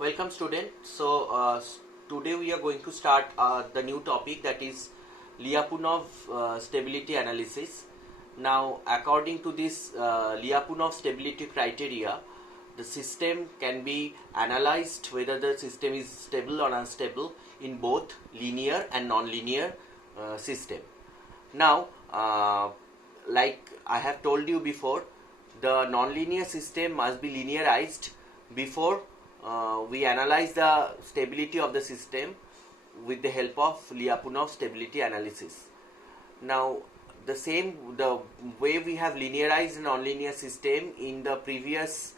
Welcome student. Today we are going to start the new topic, that is Lyapunov stability analysis. Now according to this Lyapunov stability criteria, the system can be analyzed whether the system is stable or unstable in both linear and non-linear system. Now like I have told you before, the non-linear system must be linearized before we analyze the stability of the system with the help of Lyapunov stability analysis. Now the way we have linearized a non-linear system in the previous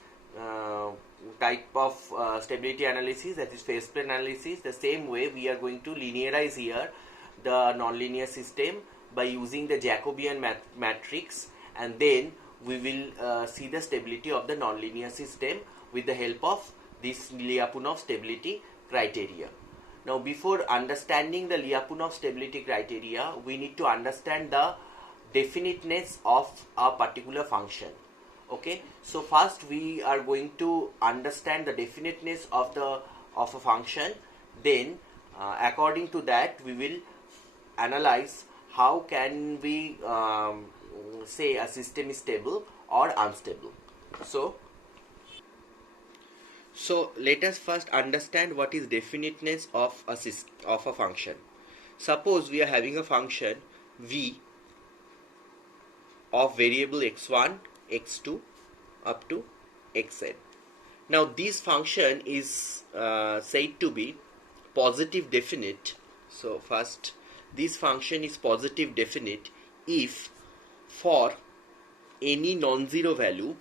type of stability analysis, that is phase plane analysis, the same way we are going to linearize here the non-linear system by using the Jacobian matrix, and then we will see the stability of the non-linear system with the help of this Lyapunov stability criteria. Now before understanding the Lyapunov stability criteria, we need to understand the definiteness of a particular function. Okay, so first we are going to understand the definiteness of a function. Then according to that we will analyze how can we say a system is stable or unstable. So let us first understand what is definiteness of a function. Suppose we are having a function v of variable x1, x2 up to xn. Now this function is said to be positive definite. So first, this function is positive definite if for any non-zero value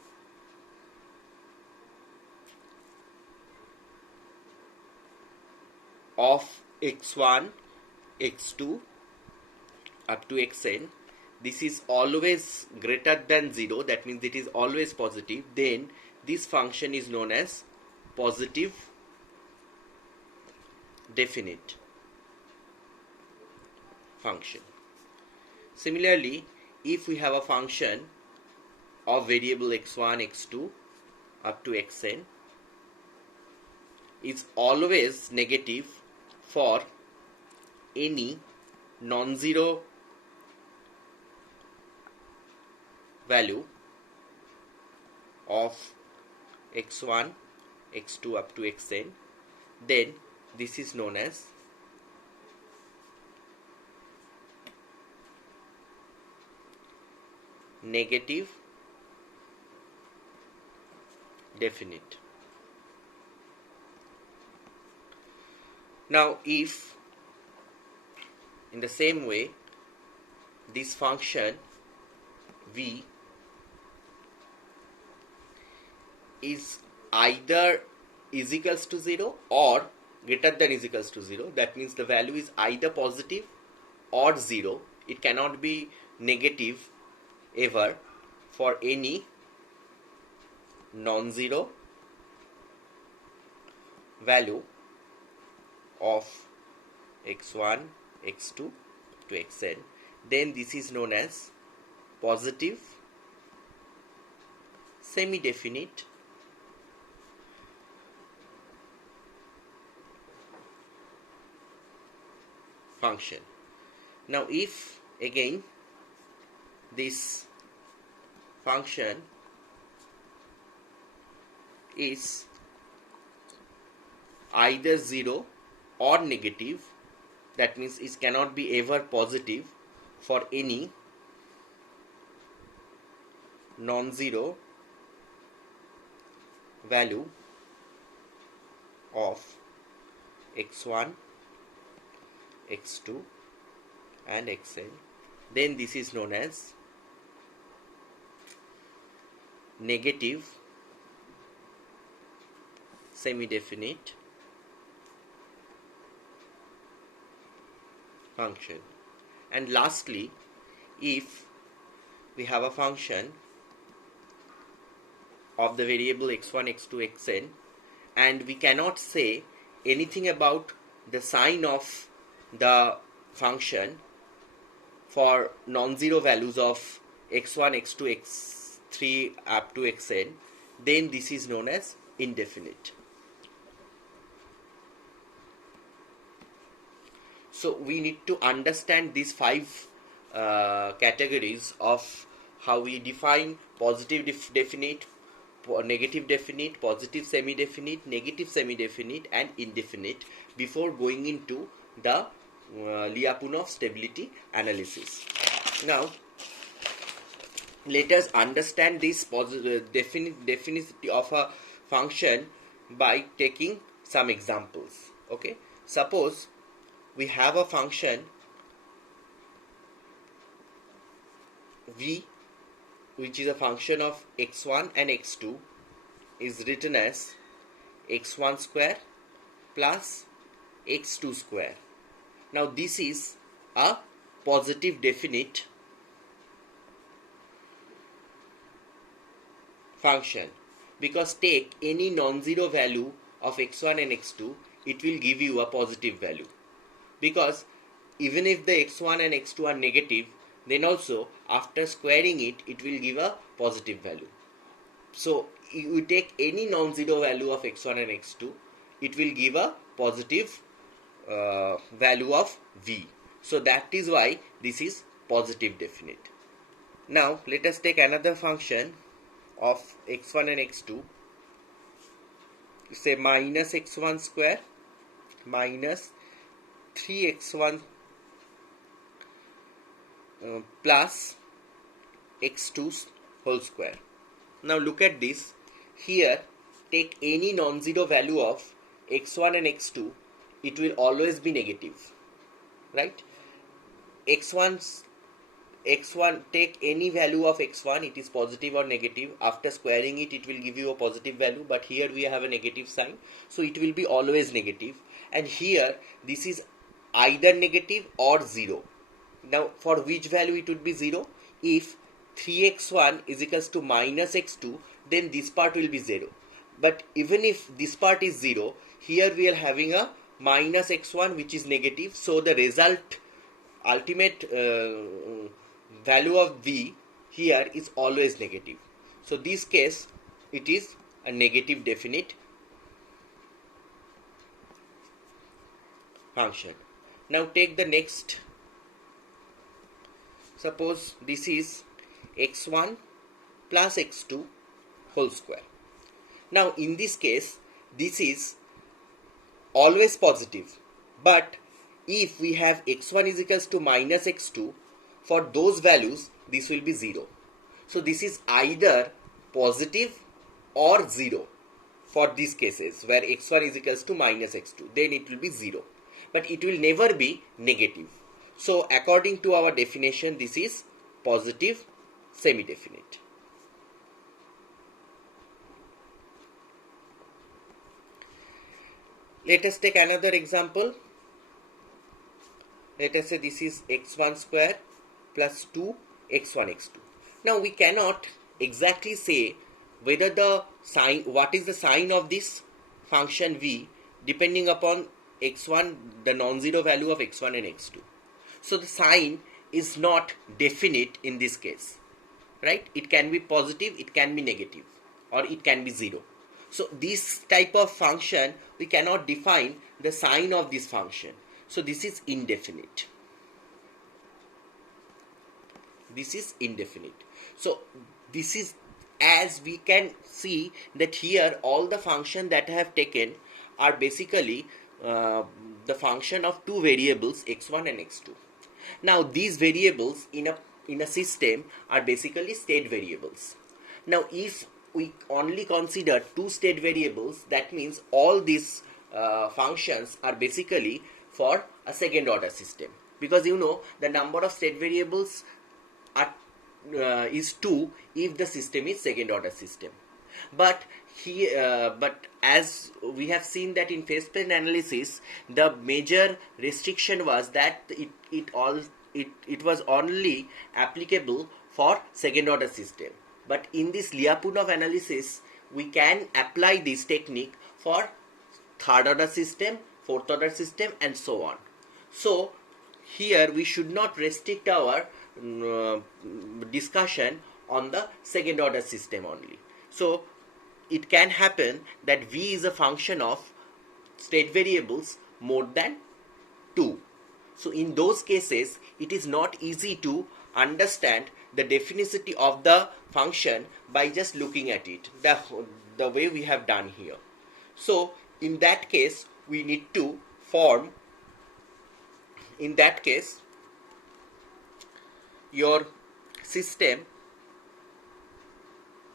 of x1, x2 up to xn, this is always greater than 0, that means it is always positive, then this function is known as positive definite function. Similarly, if we have a function of variable x1, x2 up to xn, is always negative for any non-zero value of x1, x2 up to xn, then this is known as negative definite. Now if in the same way this function v is either is equals to 0 or greater than is equals to 0, that means the value is either positive or 0, it cannot be negative ever for any non-zero value of x1, x2 to xn, then this is known as positive semi-definite function. Now if again this function is either 0 or negative, that means it cannot be ever positive for any non-zero value of x1, x2 and xn, then this is known as negative semi-definite function. And lastly, if we have a function of the variable x1, x2, xn, and we cannot say anything about the sign of the function for non-zero values of x1, x2, x3 up to xn, then this is known as indefinite. So we need to understand these five categories of how we define positive definite, negative definite, positive semi-definite, negative semi-definite, and indefinite before going into the Lyapunov stability analysis. Now, let us understand this definition of a function by taking some examples. Okay, suppose we have a function v, which is a function of x1 and x2, is written as x1 square plus x2 square. Now this is a positive definite function, because take any non-zero value of x1 and x2, it will give you a positive value, because even if the x1 and x2 are negative, then also after squaring it, it will give a positive value. So you take any non-zero value of x1 and x2, it will give a positive value of v. So that is why this is positive definite. Now let us take another function of x1 and x2, say minus x1 square minus 3x1 plus x2 whole square. Now look at this. Here take any non-zero value of x1 and x2, it will always be negative, right? x1 take any value of x1, it is positive or negative. After squaring it, it will give you a positive value, but here we have a negative sign, so it will be always negative. And here this is either negative or 0. Now for which value it would be 0? If 3x1 is equals to minus x2, then this part will be 0. But even if this part is 0, here we are having a minus x1 which is negative, so the result ultimate value of v here is always negative. So this case, it is a negative definite function. Now take the next. Suppose this is x1 plus x2 whole square. Now in this case, this is always positive, but if we have x1 is equals to minus x2, for those values this will be 0. So this is either positive or 0 for these cases where x1 is equals to minus x2, then it will be 0, but it will never be negative. So according to our definition, this is positive semi-definite. Let us take another example. Let us say this is x1 square plus 2 x1 x2. Now we cannot exactly say whether the sign, what is the sign of this function v depending upon x1, the non-zero value of x1 and x2. So the sign is not definite in this case, right? It can be positive, it can be negative, or it can be 0. So this type of function, we cannot define the sign of this function. So this is indefinite. This is indefinite. So this is, as we can see that here all the function that I have taken are basically the function of two variables x1 and x2. Now these variables in a system are basically state variables. Now if we only consider two state variables, that means all these functions are basically for a second order system, because you know the number of state variables are, is 2 if the system is second order system. But here, but as we have seen that in phase space analysis, the major restriction was that it was only applicable for second order system. But in this Lyapunov analysis, we can apply this technique for third order system, fourth order system, and so on. So here we should not restrict our discussion on the second order system only. So it can happen that v is a function of state variables more than 2. So in those cases, it is not easy to understand the definicity of the function by just looking at it, the way we have done here. So in that case, we need to form, in that case, your system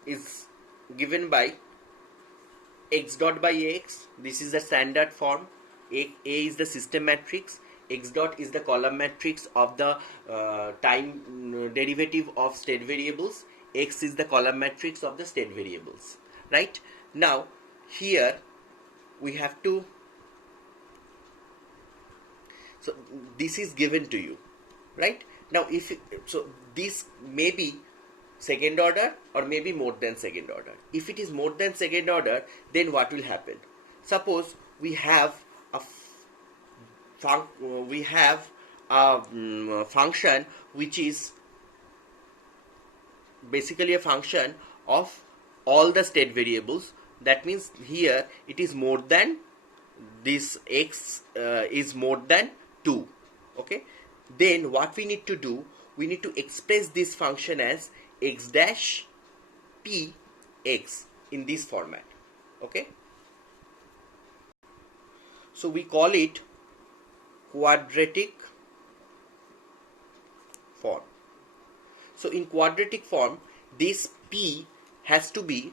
is given by x dot by x. This is the standard form. A is the system matrix, x dot is the column matrix of the time derivative of state variables, x is the column matrix of the state variables, right? Now here we have to, so this is given to you, right? Now if so this may be second order or maybe more than second order. If it is more than second order, then what will happen? Suppose we have a function which is basically a function of all the state variables. That means here it is more than, this x is more than 2. Okay, then what we need to do, we need to express this function as x dash p x in this format. Okay, so we call it quadratic form. So in quadratic form, this p has to be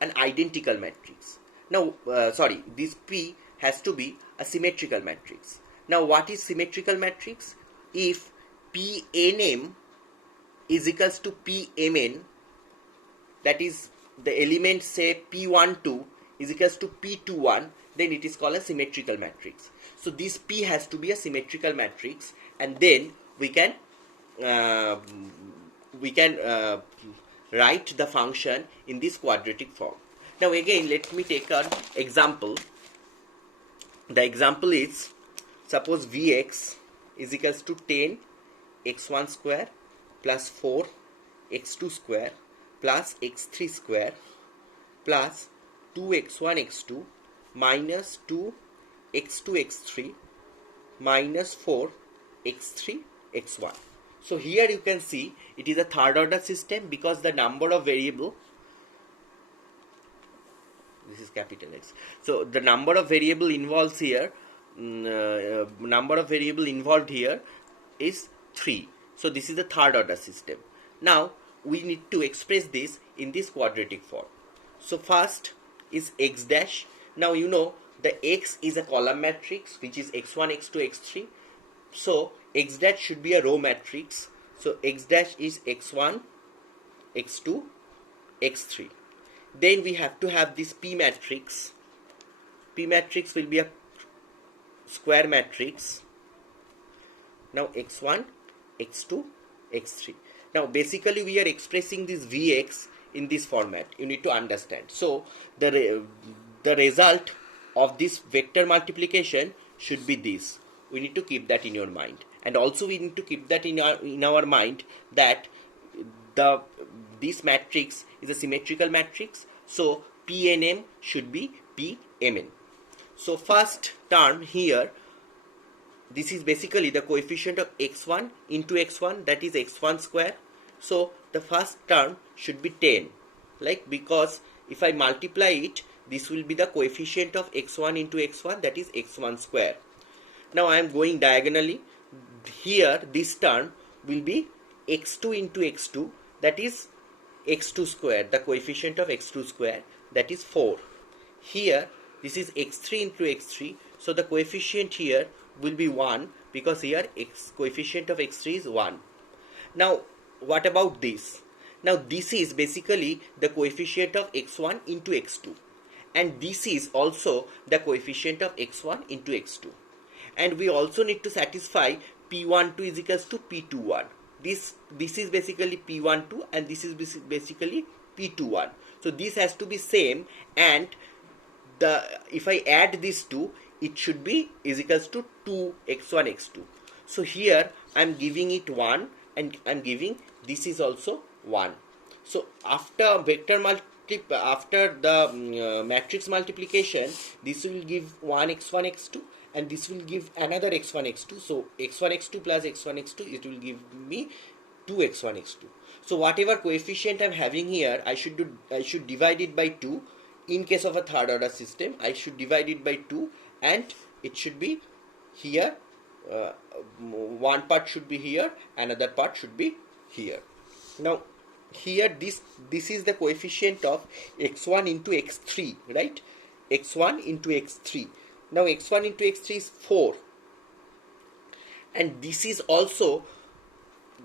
an identical matrix. Now this p has to be a symmetrical matrix. Now what is symmetrical matrix? If pnm is equals to pmn, that is the element say p12 is equals to p21, then it is called a symmetrical matrix. So this p has to be a symmetrical matrix, and then we can write the function in this quadratic form. Now again, let me take an example. The example is, suppose vx is equals to 10 x1 square plus 4 x2 square plus x3 square plus 2x1 x2 minus 2 x2 x3 minus 4 x3 x1. So here you can see it is a third order system because the number of variable, this is capital X. So the number of variable involves here, number of variable involved here is 3. So this is the third order system. Now we need to express this in this quadratic form. So first is x dash. Now you know the x is a column matrix which is x1, x2, x3. So x dash should be a row matrix. So x dash is x1, x2, x3. Then we have to have this p matrix. P matrix will be a square matrix. Now x1, x2, x3. Now basically we are expressing this vx in this format. You need to understand. So the result of this vector multiplication should be this. We need to keep that in your mind, and also we need to keep that in our mind that this matrix is a symmetrical matrix. So PNM should be PMN. So first term here, this is basically the coefficient of x1 into x1, that is x1 square. So the first term should be 10, like, because if I multiply it, this will be the coefficient of x1 into x1, that is x1 square. Now I am going diagonally. Here this term will be x2 into x2, that is x2 square, the coefficient of x2 square, that is 4. Here this is x3 into x3, so the coefficient here will be 1, because here coefficient of x3 is 1. Now what about this? Now this is basically the coefficient of x1 into x2, and this is also the coefficient of x1 into x2. And we also need to satisfy P12 is equals to P21. This is basically P12 and this is basically P21. So this has to be same, and if I add these two, it should be is equals to 2x1 x2. So here I am giving it 1, and I am giving this is also 1. So after vector after the matrix multiplication, this will give 1 x1 x2 and this will give another x1 x2. So x1 x2 plus x1 x2, it will give me 2 x1 x2. So whatever coefficient I'm having here, I should divide it by 2. In case of a third order system, I should divide it by 2 and it should be here. One part should be here, another part should be here. Now here this is the coefficient of x1 into x3, right? X1 into x3. Now x1 into x3 is 4, and this is also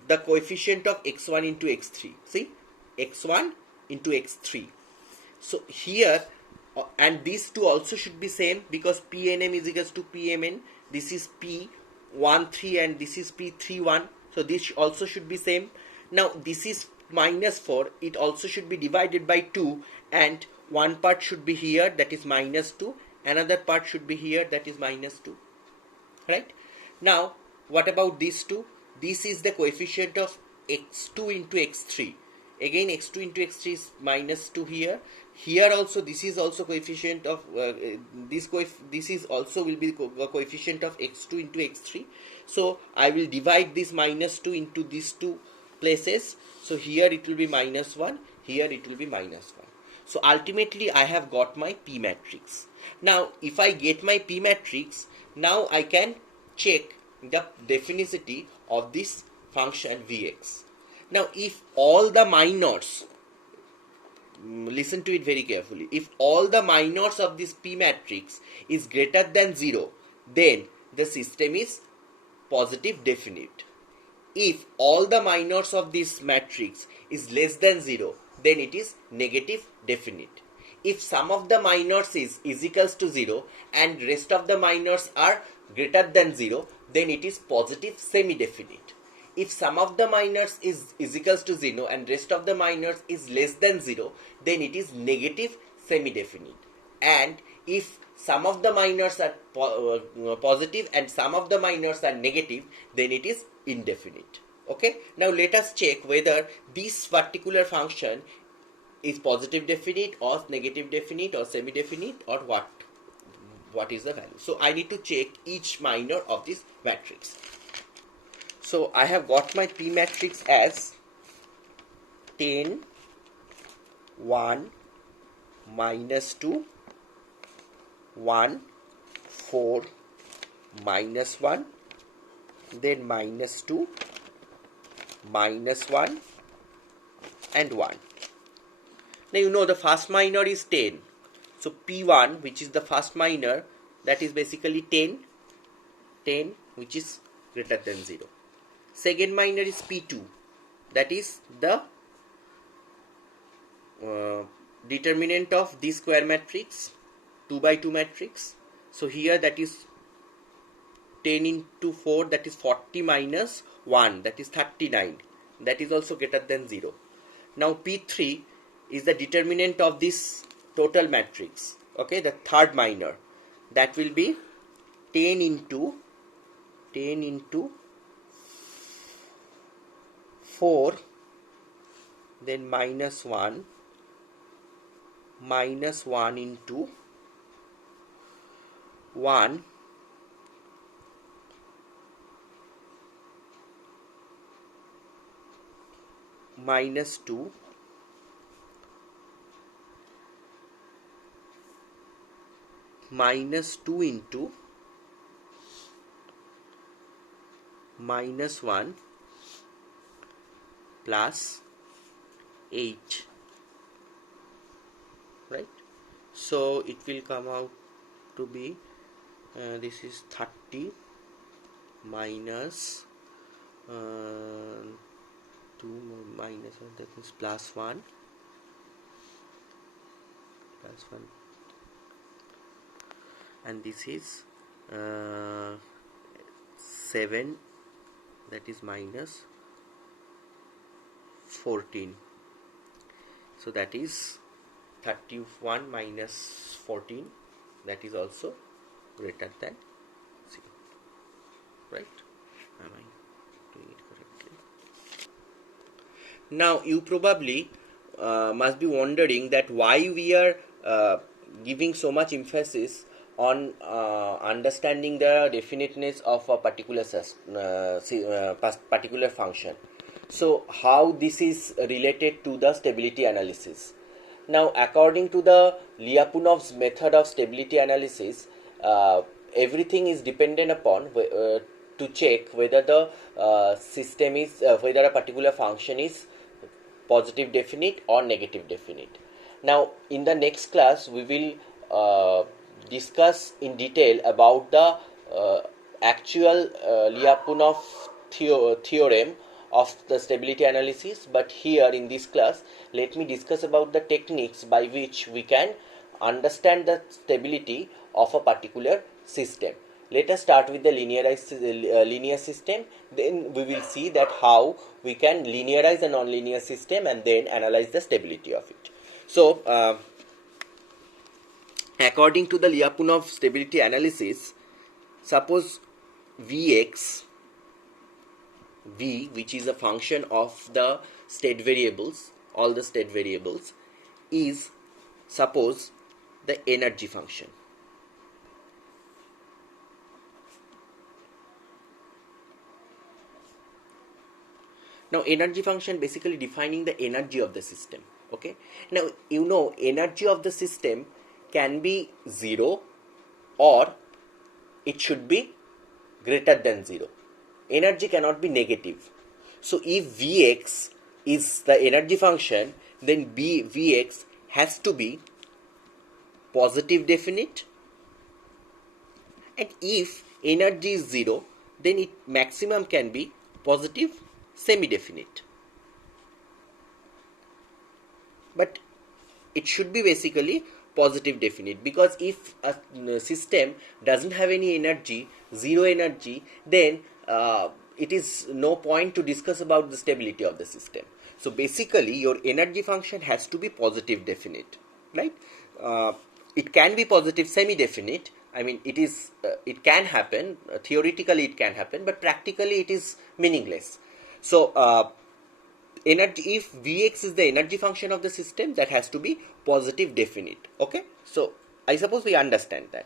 the coefficient of x1 into x3. See, x1 into x3. So here and these two also should be same, because PNM is equals to PMN. This is P13 and this is P31. So this also should be same. Now this is minus 4. It also should be divided by 2, and one part should be here, that is minus 2. Another part should be here, that is minus 2. Right? Now what about these two? This is the coefficient of x2 into x3. Again x2 into x3 is minus 2 here. Here also this is also coefficient of this is also will be the coefficient of x2 into x3. So I will divide this minus 2 into these two places. So here it will be minus 1, here it will be minus 1. So ultimately I have got my P matrix. Now if I get my P matrix, now I can check the definicity of this function Vx. Now if all the minors, listen to it very carefully, if all the minors of this P matrix is greater than 0, then the system is positive definite. If all the minors of this matrix is less than 0, then it is negative definite. If sum of the minors is equals to 0 and rest of the minors are greater than 0, then it is positive semi-definite. If sum of the minors is equals to 0 and rest of the minors is less than 0, then it is negative semi-definite. And if sum of the minors are positive and sum of the minors are negative, then it is indefinite. Okay, now let us check whether this particular function is positive definite or negative definite or semi-definite, or what is the value. So I need to check each minor of this matrix. So I have got my P matrix as 10, 1, minus 2, 1, 4, minus 1, then minus 2, minus 1 and 1. Now you know the first minor is 10. So P1, which is the first minor, that is basically 10, which is greater than 0. Second minor is P2, that is the determinant of this square matrix, 2 by 2 matrix. So here that is 10 into 4, that is 40 minus 1, that is 39. That is also greater than 0. Now P3 is the determinant of this total matrix. Okay, the third minor. That will be 10 into 4, then minus 1, minus 1 into 1, minus 2, minus 2 into minus 1 plus 8, right? So it will come out to be this is 30 minus 2 minus 1, that is plus 1, and this is 7, that is minus 14. So that is 31 minus 14, that is also greater than 0. Right? Am I doing it correctly? Now you probably must be wondering that why we are giving so much emphasis on understanding the definiteness of a particular function. So how this is related to the stability analysis? Now, according to the Lyapunov's method of stability analysis, everything is dependent upon to check whether the system is whether a particular function is positive definite or negative definite. Now, in the next class, we will discuss in detail about the actual Lyapunov theorem of the stability analysis, but here in this class let me discuss about the techniques by which we can understand the stability of a particular system. Let us start with the linear system, then we will see that how we can linearize a nonlinear system and then analyze the stability of it. So according to the Lyapunov stability analysis, suppose Vx, V, which is a function of the state variables, all the state variables, is suppose the energy function. Now, energy function basically defining the energy of the system. Okay. Now, you know, energy of the system can be 0 or it should be greater than 0. Energy cannot be negative. So if Vx is the energy function, then Vx has to be positive definite, and if energy is 0, then it maximum can be positive semi-definite. But it should be basically positive definite, because if a system doesn't have any energy, 0 energy, then it is no point to discuss about the stability of the system. So basically your energy function has to be positive definite, right? It can be positive semi-definite. I mean, it can happen, theoretically it can happen, but practically it is meaningless. So energy, if Vx is the energy function of the system, that has to be positive definite. Okay, so I suppose we understand that.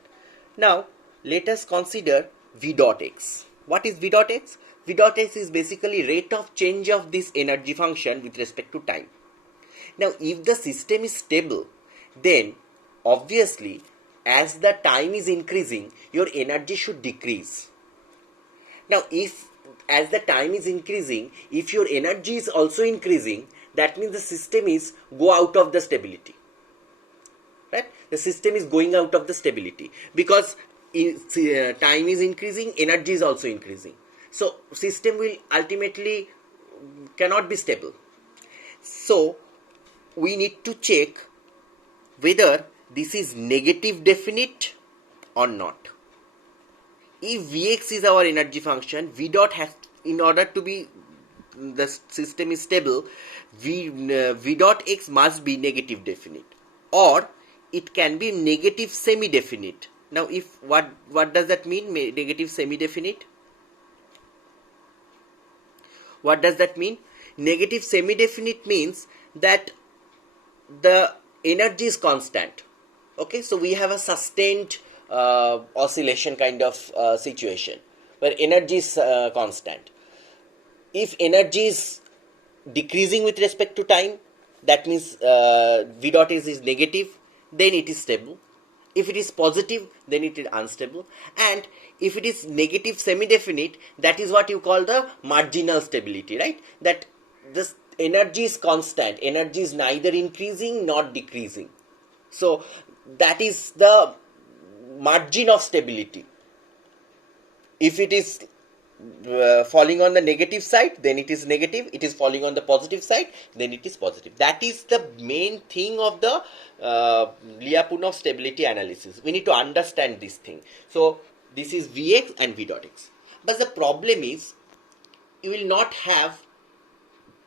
Now let us consider V dot x. What is V dot x? V dot x is basically rate of change of this energy function with respect to time. Now if the system is stable, then obviously as the time is increasing, your energy should decrease. Now if as the time is increasing, if your energy is also increasing, that means the system is go out of the stability, right? The system is going out of the stability, because time is increasing, energy is also increasing. So system will ultimately cannot be stable. So we need to check whether this is negative definite or not. If Vx is our energy function, V dot has, in order to be the system is stable, V dot x must be negative definite, or it can be negative semi-definite. Now if what does that mean, negative semi-definite? What does that mean? Negative semi-definite means that the energy is constant. Okay, so we have a sustained oscillation kind of situation where energy is constant. If energy is decreasing with respect to time, that means V dot x is negative, then it is stable. If it is positive, then it is unstable. And if it is negative semi-definite, that is what you call the marginal stability, right? That this energy is constant, energy is neither increasing nor decreasing. So that is the margin of stability. If it is falling on the negative side, then it is negative. It is falling on the positive side, then it is positive. That is the main thing of the Lyapunov stability analysis. We need to understand this thing. So this is Vx and V dot x. But the problem is, you will not have,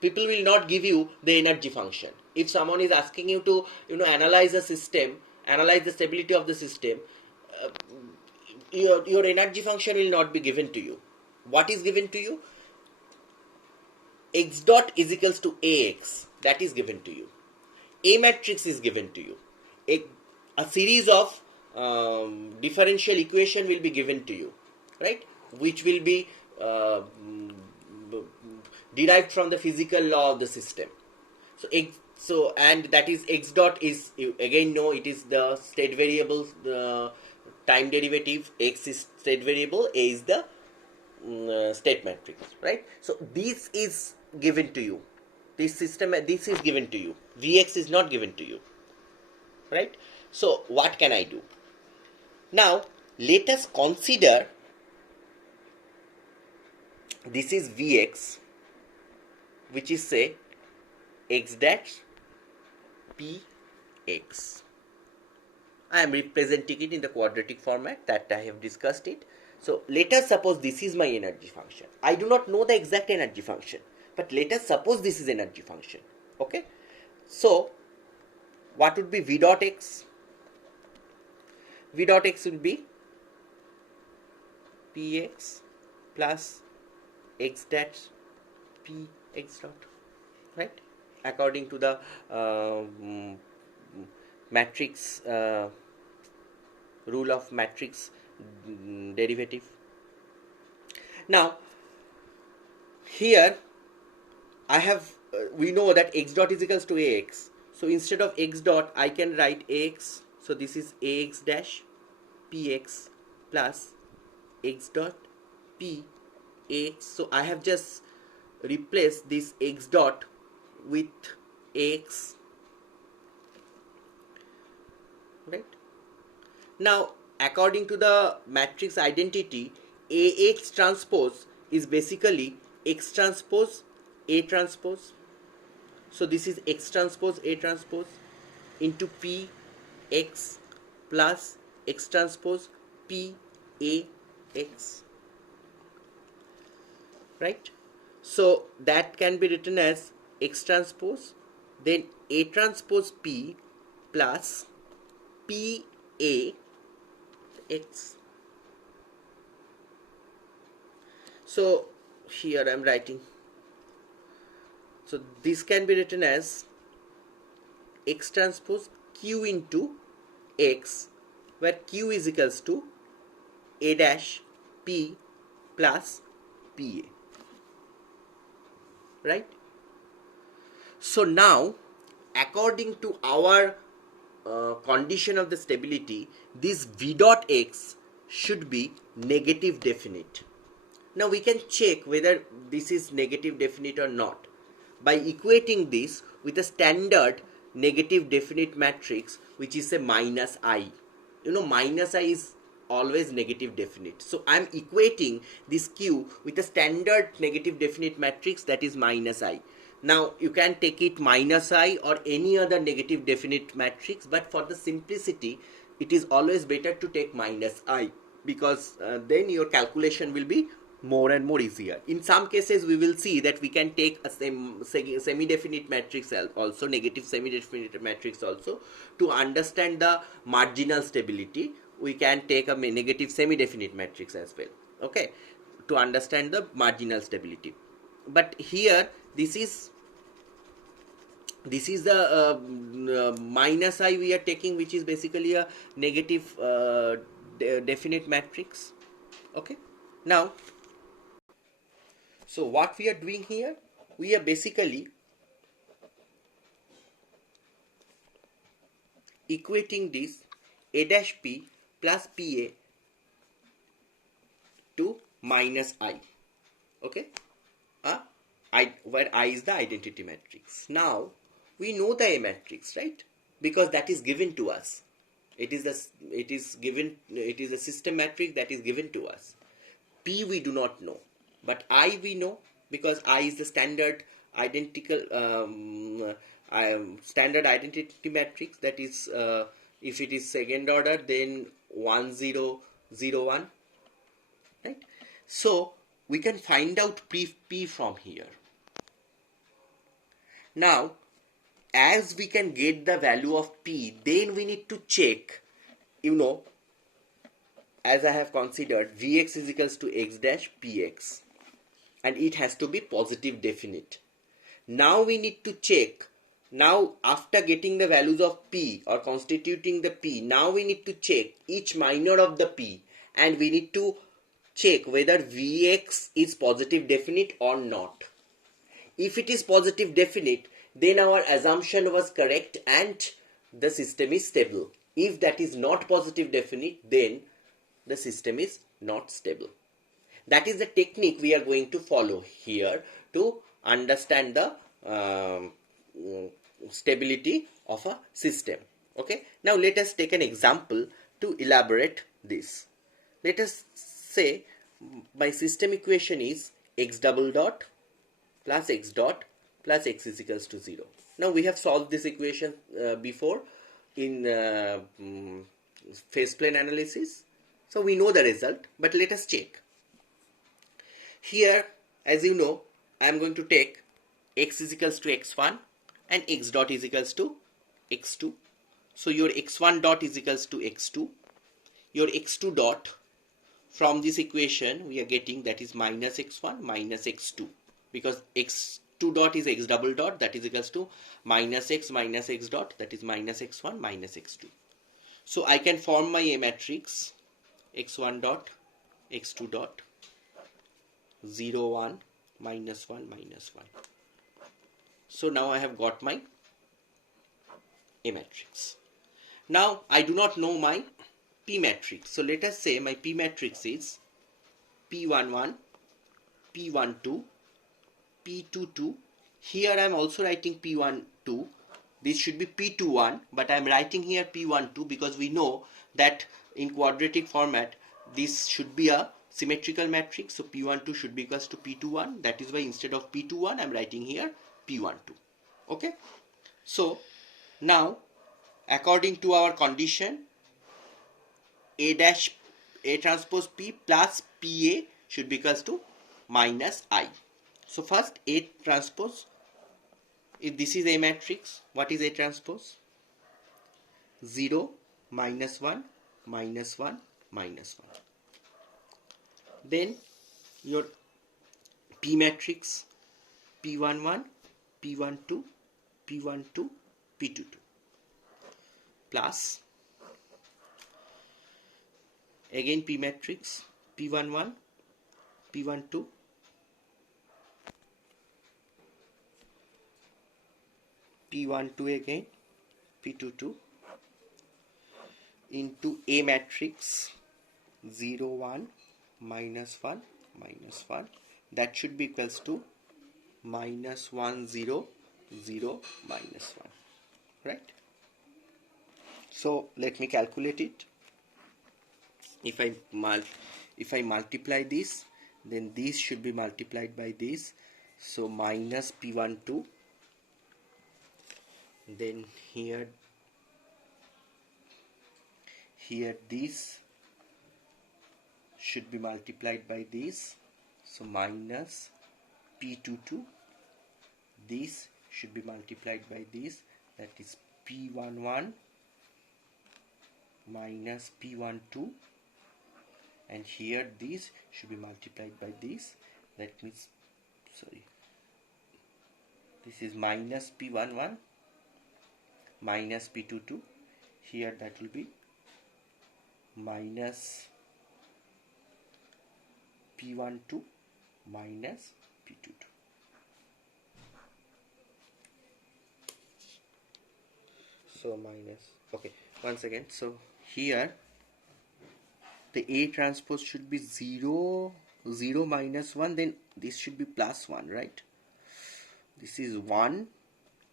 people will not give you the energy function. If someone is asking you to analyze a system, analyze the stability of the system, your energy function will not be given to you. What is given to you? X dot is equals to Ax. That is given to you. A matrix is given to you. A series of differential equation will be given to you, right? Which will be derived from the physical law of the system. So and that is x dot is, you again know, it is the state variable, time derivative. X is state variable, A is the state matrix, right? So this is given to you. This is given to you. Vx is not given to you, right? So what can I do? Now let us consider this is Vx, which is say x dash px. I am representing it in the quadratic format that I have discussed it. So let us suppose this is my energy function. I do not know the exact energy function, but let us suppose this is energy function. Okay. So what would be v dot x? V dot x would be px plus x dash px dot, right? According to the matrix rule of matrix derivative. Now here I have we know that x dot is equals to ax. So instead of x dot I can write ax. So this is ax dash px plus x dot p ax. So I have just replaced this x dot with ax, right? Now according to the matrix identity, ax transpose is basically x transpose a transpose. So this is x transpose a transpose into p x plus x transpose p a x, right? So that can be written as x transpose, then a transpose p plus p a x. So here I am writing. So this can be written as x transpose q into x, where q is equals to a dash p plus pa, right? So now according to our condition of the stability, this v dot x should be negative definite. Now we can check whether this is negative definite or not by equating this with a standard negative definite matrix, which is a minus I. You know, minus I is always negative definite. So I am equating this q with a standard negative definite matrix, that is minus I. Now you can take it minus I or any other negative definite matrix, but for the simplicity it is always better to take minus I, because then your calculation will be more and more easier. In some cases we will see that we can take a semi-definite matrix also, negative semi-definite matrix also. To understand the marginal stability, we can take a negative semi-definite matrix as well, okay, to understand the marginal stability. But here this is the minus I we are taking, which is basically a negative definite matrix, okay. Now so what we are doing here, we are basically equating this a dash p plus pa to minus I, okay, where I is the identity matrix. Now we know the A matrix, right? Because that is given to us. It is a system matrix that is given to us. P we do not know, but I we know, because I is the standard standard identity matrix. That is, if it is second order, then 1 0 0 1, right? So we can find out P from here. Now as we can get the value of P, then we need to check, you know, as I have considered, Vx is equals to x dash Px, and it has to be positive definite. Now we need to check Now after getting the values of P or constituting the P, now we need to check each minor of the P, and we need to check whether Vx is positive definite or not. If it is positive definite, then our assumption was correct and the system is stable. If that is not positive definite, then the system is not stable. That is the technique we are going to follow here to understand the stability of a system. Okay, now let us take an example to elaborate this. Let us say my system equation is x double dot plus x dot plus x is equals to 0. Now we have solved this equation before in phase plane analysis, so we know the result, but let us check. Here, as you know, I am going to take x is equals to x1 and x dot is equals to x2. So your x1 dot is equals to x2. Your x2 dot from this equation we are getting that is minus x1 minus x2, because x2 dot is x double dot, that is equals to minus x dot, that is minus x1 minus x2. So I can form my A matrix x1 dot x2 dot 0 1 minus 1 minus 1. So now I have got my A matrix. Now I do not know my P matrix. So let us say my P matrix is P11, P12, P22. Here I am also writing P12. This should be P21, but I am writing here P12 because we know that in quadratic format this should be a symmetrical matrix. So P12 should be equals to P21. That is why instead of P21 I am writing here P12. Okay. So now according to our condition, A transpose P plus PA should be equals to minus I. So first A transpose, if this is A matrix, what is A transpose? 0, minus 1, minus 1, minus 1. Then your P matrix P11, P12, P12, P22 plus again P matrix P11, P12, P12 again P22 into A matrix 0 1 minus 1 minus 1, that should be equals to minus 1 0 0 minus 1, right? So let me calculate it. If I multiply this, then this should be multiplied by this, so minus P12, then here this should be multiplied by this, so minus P22, this should be multiplied by this, that is P11 minus P12, and here this should be multiplied by this, that means, sorry, this is minus P11 minus P22, here that will be minus P12 minus P22. So minus, okay, once again, so here the A transpose should be 0 0 minus 1, then this should be plus 1, right? This is 1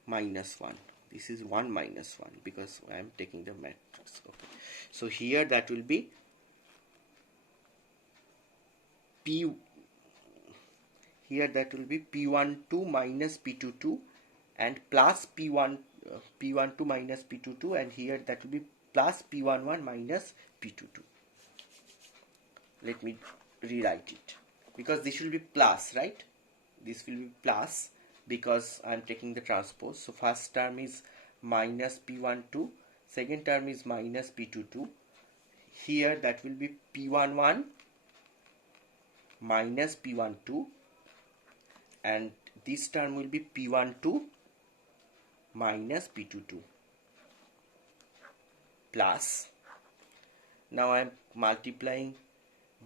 minus 1, this is 1 minus 1, because I am taking the matrix. Okay, so here that will be P, here that will be P12 minus P22 and plus P12 minus P22, and here that will be plus P11 minus P22. Let me rewrite it, because this will be plus, right? This will be plus because I am taking the transpose. So first term is minus P12, second term is minus P22. Here that will be P11 minus P12, and this term will be P12 minus P22 plus, now I am multiplying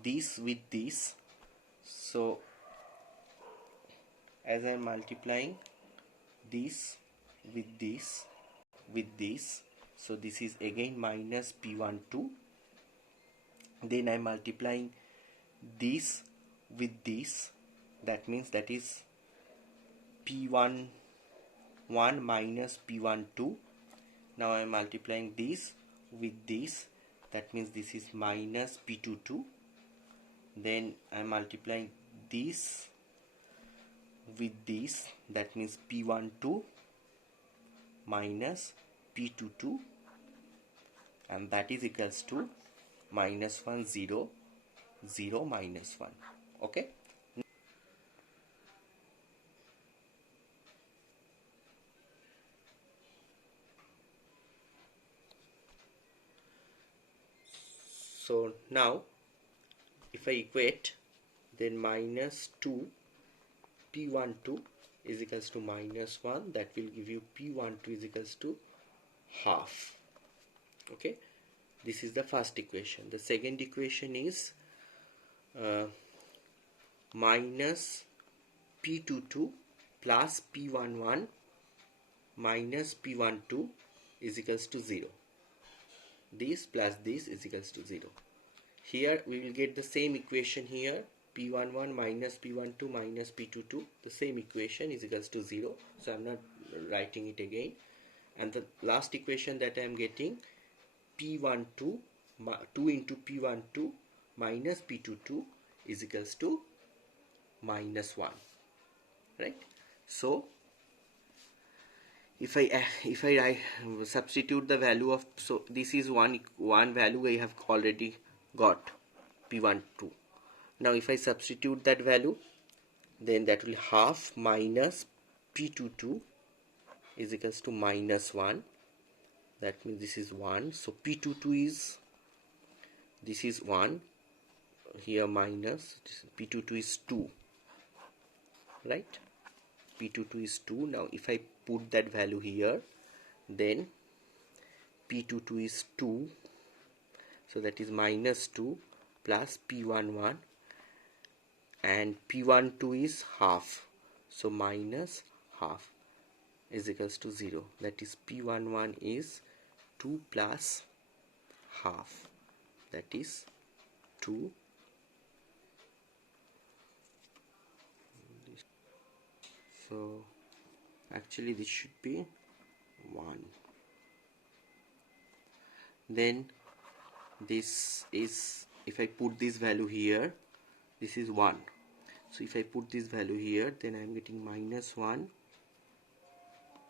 this with this, so as I am multiplying this with this with this, so this is again minus P12, then I am multiplying this with this, that means that is P11 minus P12. Now I am multiplying this with this, that means this is minus P22, then I am multiplying this with this, that means P12 minus P22, and that is equals to minus 1 0 0 minus 1. Okay, so now if I equate, then minus 2 P12 is equals to minus 1, that will give you P12 is equals to half. Okay, this is the first equation. The second equation is minus P22 plus P11 minus P12 is equals to 0. This plus this is equals to 0. Here we will get the same equation here, P11 minus P12 minus P22, the same equation is equals to 0, so I am not writing it again. And the last equation that I am getting, P12 2 into P12 minus P22 is equals to minus 1, right? So if I substitute the value of, so this is one value I have already got, P12. Now if I substitute that value, then that will half minus P22 is equals to minus 1, that means this is 1, so P22 is, this is 1, here minus, P22 is 2, right? P22 is 2. Now if I put that value here, then P22 is 2, so that is minus 2 plus P11, and P12 is half, so minus half is equals to 0, that is P11 is 2 plus half, that is 2. So actually this should be 1. Then this is, if I put this value here, this is 1, so if I put this value here, then I am getting minus 1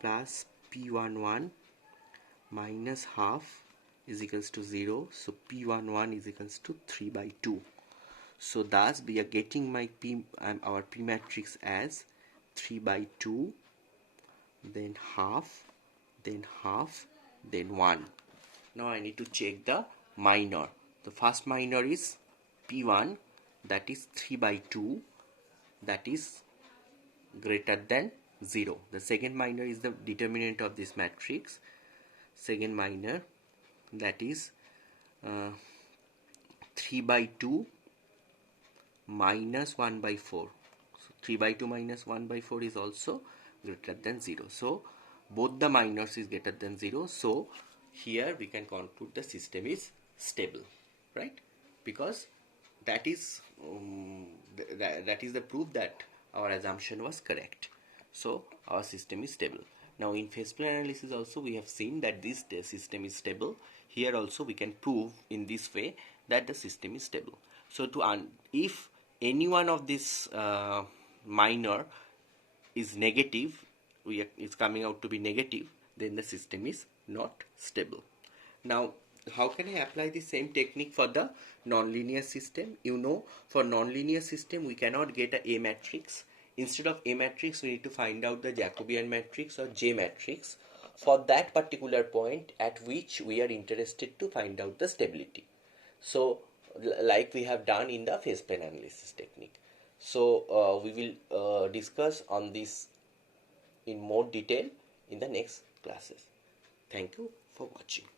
plus P11 minus half is equals to 0, so P11 is equals to 3 by 2. So thus we are getting my our P matrix as 3 by 2, then half, then half, then 1. Now I need to check the minor. The first minor is P1, that is 3 by 2, that is greater than 0. The second minor is the determinant of this matrix. Second minor, that is 3 by 2 minus 1 by 4. So 3 by 2 minus 1 by 4 is also greater than 0. So both the minors is greater than 0. So here we can conclude the system is stable, right? Because that is the proof that our assumption was correct. So our system is stable. Now in phase plane analysis also we have seen that this system is stable. Here also we can prove in this way that the system is stable. So if any one of this minor is negative, is coming out to be negative, then the system is not stable. Now how can I apply the same technique for the nonlinear system? You know, for nonlinear system we cannot get a matrix. Instead of A matrix, we need to find out the Jacobian matrix or J matrix for that particular point at which we are interested to find out the stability. So like we have done in the phase plane analysis technique. So we will discuss on this in more detail in the next classes. Thank you for watching.